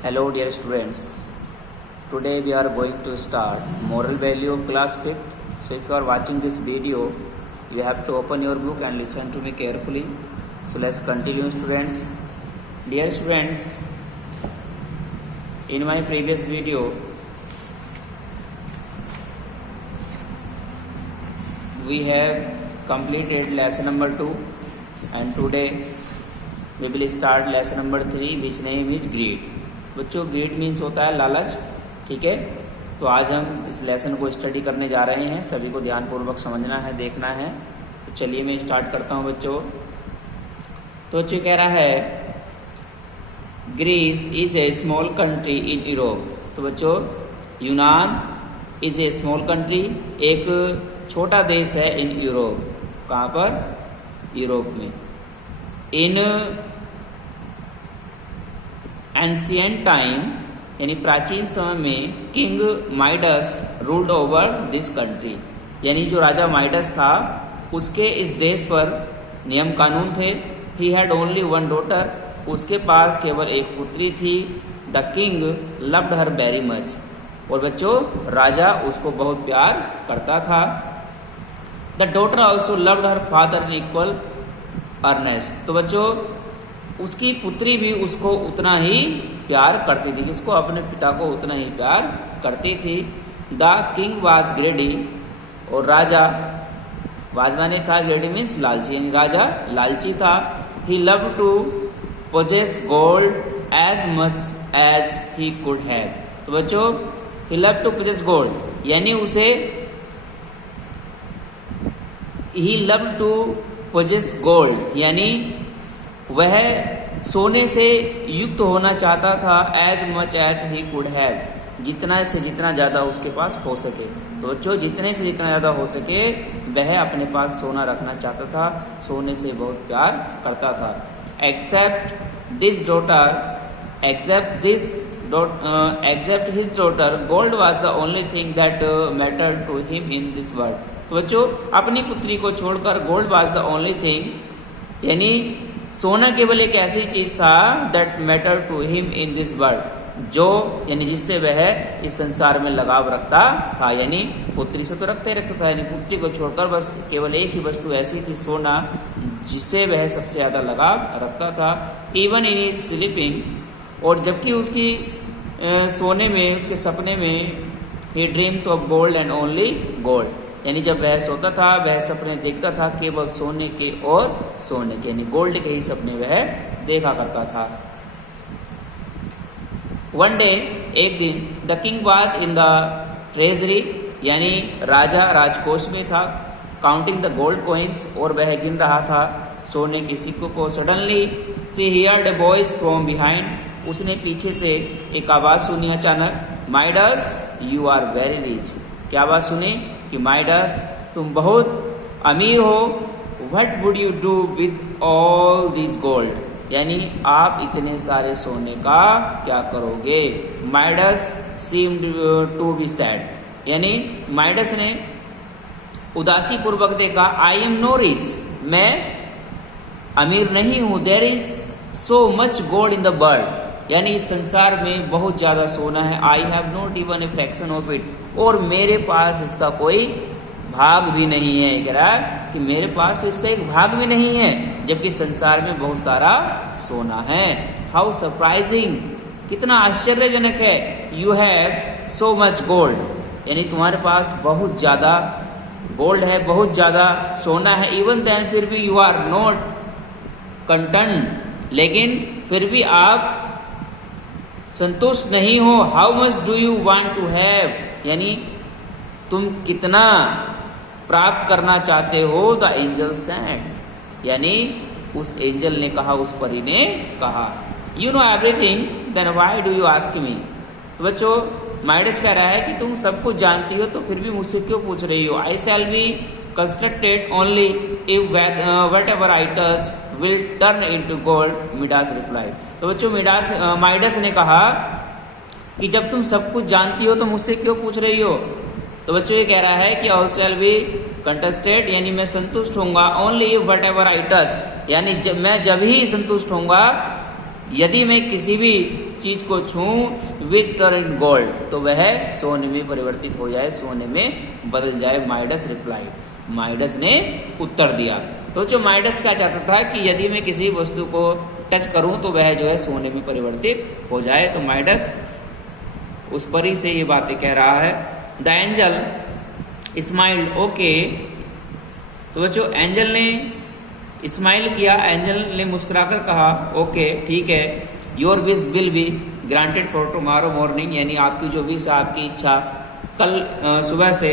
Hello dear students, today we are going to start moral value of class 5th. So if you are watching this video, you have to open your book and listen to me carefully. So let's continue students. Dear students, in my previous video, we have completed lesson number 2 and today we will start lesson number 3 which name is greed. बच्चों grid means होता है लालच, ठीक है। तो आज हम इस लेसन को स्टडी करने जा रहे हैं, सभी को ध्यानपूर्वक समझना है, देखना है। तो चलिए मैं स्टार्ट करता हूं बच्चों। तो बच्चों कह रहा है Greece is a small country in Europe. तो बच्चों यूनान इज ए स्मॉल कंट्री, एक छोटा देश है इन यूरोप। कहाँ पर? यूरोप में। इन एंशियंट टाइम यानी प्राचीन समय में king Midas ruled over this country, यानी जो राजा माइडस था उसके इस देश पर नियम कानून थे। He had only one daughter, उसके पास केवल एक पुत्री थी। The king loved her very much, और बच्चों राजा उसको बहुत प्यार करता था। The daughter also loved her father in equal earnest. तो बच्चों उसकी पुत्री भी उसको उतना ही प्यार करती थी, जिसको अपने पिता को उतना ही प्यार करती थी। द किंग वाज ग्रेडी, और राजा वाजमाने था, ग्रेडी मीन्स लालची, यानी राजा लालची था। He love to possess gold as much as he could have. तो बच्चों he love to possess gold यानी उसे he love to possess gold यानी वह सोने से युक्त होना चाहता था। As much as he could have, जितना से जितना ज्यादा उसके पास हो सके। तो बच्चों जितने से जितना ज्यादा हो सके वह अपने पास सोना रखना चाहता था, सोने से बहुत प्यार करता था। Except his daughter gold was the only thing that matter to him in this world. तो बच्चों अपनी पुत्री को छोड़कर gold was the only thing यानी सोना केवल एक ऐसी चीज था that matter to him in this world, जो यानी जिससे वह इस संसार में लगाव रखता था। यानी पुत्री से तो रखता ही रखता था, यानी पुत्री को छोड़कर बस केवल एक ही वस्तु ऐसी थी सोना, जिससे वह सबसे ज्यादा लगाव रखता था। इवन इन हिज स्लीपिंग, और जबकि उसकी सोने में, उसके सपने में, he dreams of gold and only gold, यानी जब वह सोता था वह सपने देखता था केवल सोने के और सोने के, यानी गोल्ड के ही सपने वह देखा करता था। वन डे, एक दिन, the king was in the treasury यानी राजा राजकोष में था। काउंटिंग द गोल्ड कॉइन्स, और वह गिन रहा था सोने के सिक्कों को। Suddenly she heard a voice from behind, उसने पीछे से एक आवाज सुनी अचानक। Midas you are very rich. क्या आवाज सुनी कि माइडस तुम बहुत अमीर हो। What would you do with all this gold, यानी आप इतने सारे सोने का क्या करोगे। Midas seemed to be sad, यानी माइडस ने उदासी पूर्वक देखा। आई एम नो रिच, मैं अमीर नहीं हूं। There is so much gold in the world, यानी इस संसार में बहुत ज्यादा सोना है। I have not even a fraction of it, और मेरे पास इसका कोई भाग भी नहीं है। कह रहा है कि मेरे पास तो इसका एक भाग भी नहीं है, जबकि संसार में बहुत सारा सोना है। हाउ सरप्राइजिंग, कितना आश्चर्यजनक है। You have so much gold, यानी तुम्हारे पास बहुत ज्यादा गोल्ड है, बहुत ज्यादा सोना है। इवन देन, फिर भी यू आर नॉट कंटेंट, लेकिन फिर भी आप संतुष्ट नहीं हो। How much do you want to have, यानी तुम कितना प्राप्त करना चाहते हो। द एंजल सेड, यानी उस एंजल ने कहा, उस परी ने कहा। You know everything then why do you ask me. तो बच्चों माइडस कह रहा है कि तुम सब कुछ जानती हो तो फिर भी मुझसे क्यों पूछ रही हो। I shall be constructed only if whatever I touch will turn into gold, Midas reply. तो बच्चों माइडस ने कहा कि जब तुम सब कुछ जानती हो तो मुझसे क्यों पूछ रही हो। तो बच्चों ये कह रहा है कि ऑल शैल बी कंटेस्टेड, यानी मैं संतुष्ट होऊंगा। Only what ever I touch, यानी मैं जब ही संतुष्ट होऊंगा यदि मैं किसी भी चीज को छूं विथ टर्न गोल्ड, तो वह सोने में परिवर्तित हो जाए, सोने में बदल जाए। माइडस रिप्लाइड, माइडस ने उत्तर दिया। तो जो माइडस क्या चाहता था कि यदि मैं किसी वस्तु को टच करूं तो वह जो है सोने में परिवर्तित हो जाए। तो माइडस उस परी से ये बातें कह रहा है। द एंजल स्माइल्ड ओके, तो बच्चों एंजल ने स्माइल किया, एंजल ने मुस्कुराकर कहा ओके ठीक है, your wish will be granted for tomorrow morning, यानी आपकी जो विश, आपकी इच्छा कल सुबह से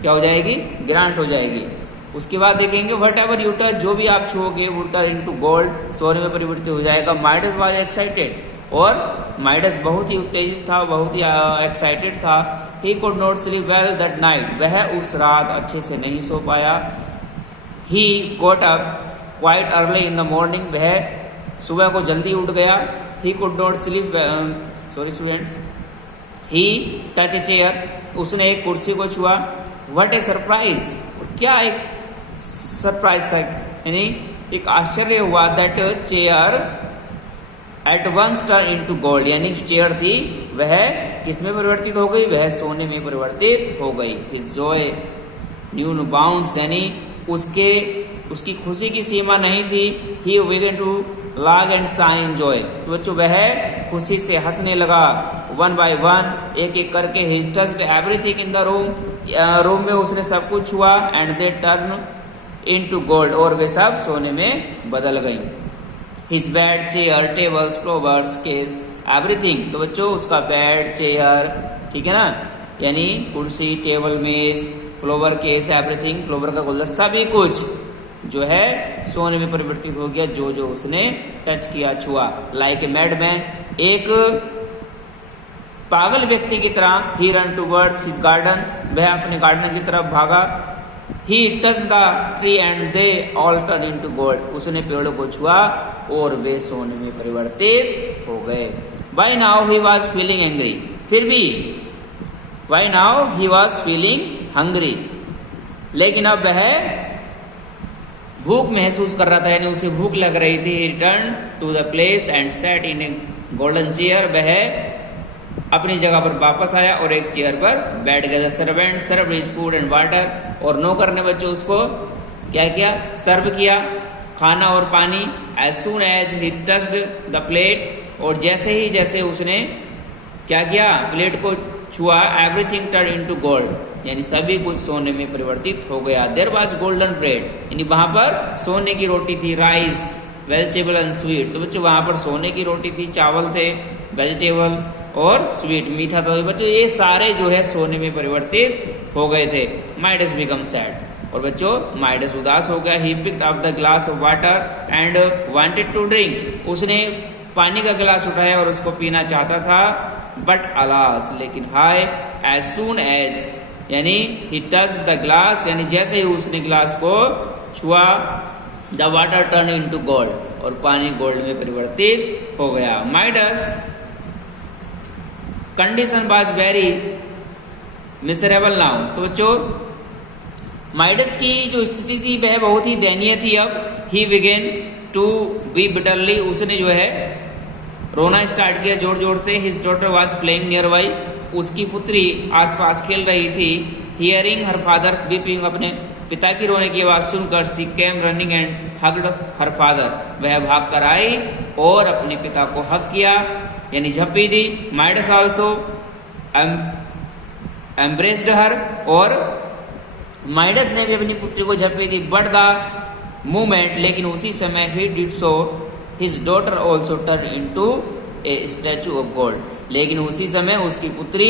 क्या हो जाएगी, ग्रांट हो जाएगी। उसके बाद देखेंगे व्हाट एवर यू टच, जो भी आप छुओगे वो टर्न इनटू गोल्ड, सोने में परिवर्तित हो जाएगा। माइडस वाज एक्साइटेड, और माइडस बहुत ही उत्तेजित था, बहुत ही एक्साइटेड था। He could not sleep well that night, वह उस रात अच्छे से नहीं सो पाया। He got up quite early in the morning, वह सुबह को जल्दी उठ गया। He could not sleep, sorry students, he touch a chair, उसने एक कुर्सी को छुआ। व्हाट ए सरप्राइज, क्या एक सरप्राइज था, यानी एक आश्चर्य हुआ। That chair at once turn into gold, यानी चेयर थी वह किसमें परिवर्तित हो गई, वह सोने में परिवर्तित हो गई। His joy knew no bounds, यानी उसकी खुशी की सीमा नहीं थी। He began to laugh and sing in joy, तो बच्चों वह खुशी से हंसने लगा। वन बाय वन, एक एक करके। ही touched everything in the room, room में उसने सब कुछ छुआ। And they turn into gold, और वे सब सोने में बदल गई। His bed, chair, tables, flowers, case, everything, तो बच्चों उसका बेड, चेयर, ठीक है ना, यानी कुर्सी, टेबल, मेज, फ्लोवर, केस, एवरीथिंग, फ्लोवर का गुलदस्ता, सभी कुछ जो है सोने में परिवर्तित हो गया, जो जो उसने टच किया, छुआ। लाइक ए मैडमैन, एक पागल व्यक्ति की तरह। He run towards his garden, वह अपने गार्डन की तरफ भागा। He touch the tree and they all turn into gold, उसने पेड़ों को छुआ और वे सोने में परिवर्तित हो गए। By now he was feeling angry, फिर भी by now he was feeling hungry, लेकिन अब वह भूख महसूस कर रहा था, यानी उसे भूख लग रही थी। Return to the place and sat in a golden chair, वह अपनी जगह पर वापस आया और एक चेयर पर बैठ गया। The servant serve his food and water, और नौकर ने बच्चों उसको क्या किया, सर्व किया खाना और पानी। As soon as he touched the plate, और जैसे उसने क्या किया, प्लेट को छुआ, एवरीथिंग टर्न इनटू गोल्ड, यानी सभी कुछ सोने में परिवर्तित हो गया। देयर वाज गोल्डन ब्रेड, यानी वहां पर सोने की रोटी थी। राइस, वेजिटेबल एंड स्वीट, तो बच्चों वहां पर सोने की रोटी थी, चावल थे, वेजिटेबल और स्वीट, मीठा था। बच्चों ये सारे जो है सोने में परिवर्तित हो गए थे। माइडस बिकम सैड, और बच्चों माइडस उदास हो गया। He picked up the glass of water and wanted to drink, उसने पानी का गिलास उठाया और उसको पीना चाहता था। बट अलास, लेकिन हाय, एज सून एज, यानी ही टच द ग्लास, यानी जैसे ही उसने गिलास को छुआ, the water turn into gold, और पानी गोल्ड में परिवर्तित हो गया। Midas condition was very miserable now, तो बच्चों माइडस की जो स्थिति थी वह बहुत ही दयनीय थी। अब he began to be bitterly, उसने जो है रोना स्टार्ट किया जोर जोर से। His daughter was playing nearby, उसकी पुत्री आसपास खेल रही थी। हियरिंग हर फादर्स वीपिंग, अपने पिता की रोने की आवाज सुनकर she came running and hugged her father, वह भाग कर आई और अपने पिता को हक किया, यानी झप्पी दी। माइडस ऑल्सो एम्ब्रेस्ड हर, और माइडस ने भी अपनी पुत्री को झप्पी दी। बट द मूवमेंट, लेकिन उसी समय he did so his daughter also turn into A statue of gold, लेकिन उसी समय उसकी पुत्री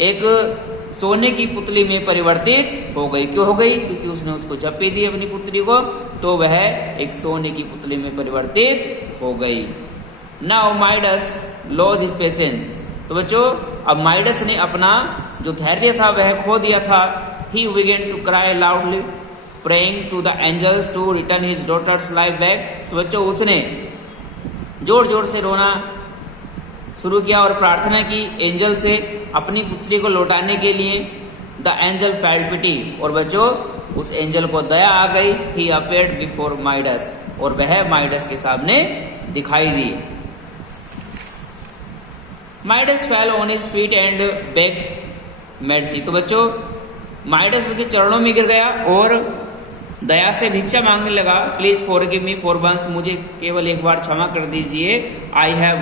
एक सोने की पुतली में परिवर्तित हो गई। क्यों हो गई? क्योंकि उसने उसको झप्पी दी अपनी पुत्री को, तो वह एक सोने की पुतली में परिवर्तित हो गई। Now Midas loss his patience, तो बच्चों अब माइडस ने अपना जो धैर्य था वह खो दिया था। He began to cry loudly praying to the angels to return his daughter's life back, तो बच्चों उसने जोर जोर से रोना शुरू किया और प्रार्थना की एंजल से अपनी पुत्री को लौटाने के लिए। द एंजल फेल्ट पिटी, और बच्चों उस एंजल को दया आ गई। ही अपीयर्ड बिफोर माइडस, और वह माइडस के सामने दिखाई दी। Midas fell on his feet and beg mercy. तो बच्चों माइडस उसके चरणों में गिर गया और दया से भिक्षा मांगने लगा। Please forgive me for once, मुझे केवल एक बार क्षमा कर दीजिए। I have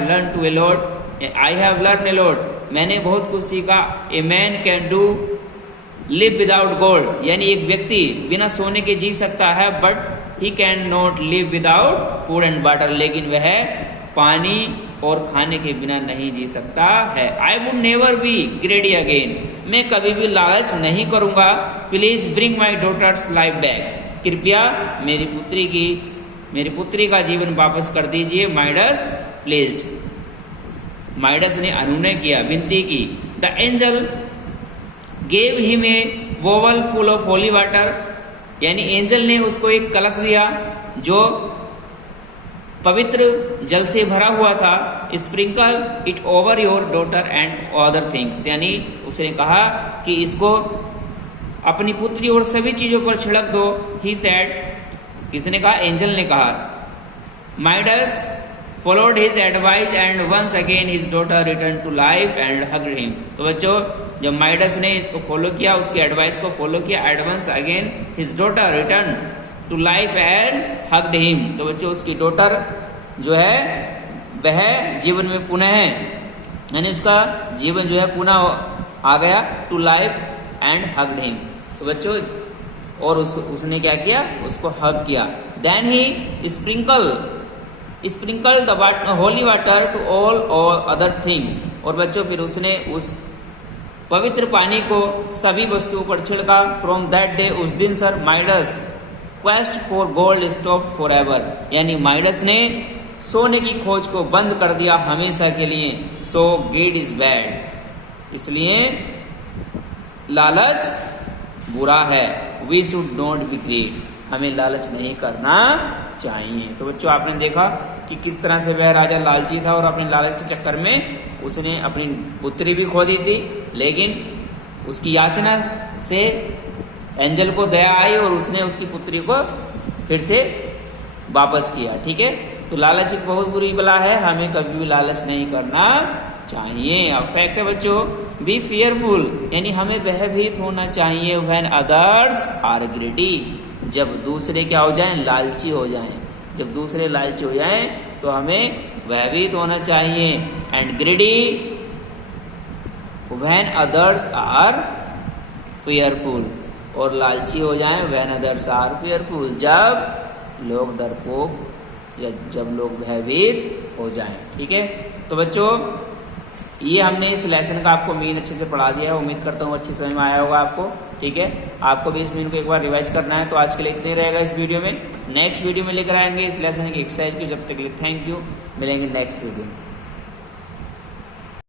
learn a lot, मैंने बहुत कुछ सीखा। A man can do live without gold, यानी एक व्यक्ति बिना सोने के जी सकता है, but he can not live without food and water, लेकिन वह पानी और खाने के बिना नहीं जी सकता है। I would never be greedy again, मैं कभी भी लालच नहीं करूंगा। Please bring my daughter's life back, कृपया मेरी पुत्री का जीवन वापस कर दीजिए। माइडस प्लीज्ड, माइडस ने अनुनय किया, विनती की। The angel gave him a vowel full of holy water, यानी एंजल ने उसको एक कलश दिया जो पवित्र जल से भरा हुआ था। Sprinkle it over your daughter and other things, यानी उसने कहा कि इसको अपनी पुत्री और सभी चीजों पर छिड़क दो। ही सेड, किसने कहा? एंजल ने कहा। Midas followed his advice and once again his daughter return to life and hugged him. तो बच्चों जब माइडस ने इसको फॉलो किया, उसकी एडवाइस को फॉलो किया, at once again his daughter return to life and hugged him. तो बच्चों उसकी डॉटर जो है वह जीवन में पुनः, यानी उसका जीवन जो है पुनः आ गया। To life and hugged him. तो बच्चों और उसने क्या किया? उसको हग किया। Then he sprinkle the holy water to all other things. और बच्चों फिर उसने उस पवित्र पानी को सभी वस्तुओं पर छिड़का। फ्रॉम दैट डे, उस दिन sir Midas quest for gold stop for ever, यानी माइडस ने सोने की खोज को बंद कर दिया हमेशा के लिए। सो ग्रीड इज बैड, इसलिए लालच बुरा है। We should not be greed, हमें लालच नहीं करना चाहिए। तो बच्चों आपने देखा कि किस तरह से वह राजा लालची था और अपने लालच के चक्कर में उसने अपनी पुत्री भी खो दी थी, लेकिन उसकी याचना से एंजल को दया आई और उसने उसकी पुत्री को फिर से वापस किया। ठीक है, तो लालच एक बहुत बुरी बला है, हमें कभी भी लालच नहीं करना चाहिए। अब फैक्ट है बच्चों, बी फियरफुल, यानी हमें भयभीत होना चाहिए। व्हेन अदर्स आर ग्रीडी, जब दूसरे क्या हो जाएं? लालची हो जाएं। जब दूसरे लालची हो जाएं तो हमें भयभीत होना चाहिए। And greedy when others are fearful, और लालची हो जाएं व्हेन अदर्स आर फियरफुल, जब लोग डरपोक या जब लोग भयभीत हो जाएं। ठीक है, तो बच्चों ये हमने इस लेसन का आपको मीन अच्छे से पढ़ा दिया है। उम्मीद करता हूँ अच्छी समझ में आया होगा आपको। ठीक है, आपको भी इस मीन को एक बार रिवाइज करना है। तो आज के लिए इतना ही रहेगा इस वीडियो में। नेक्स्ट वीडियो में लेकर आएंगे इस लेसन की एक्सरसाइज की। जब तक के लिए थैंक यू, मिलेंगे नेक्स्ट वीडियो में।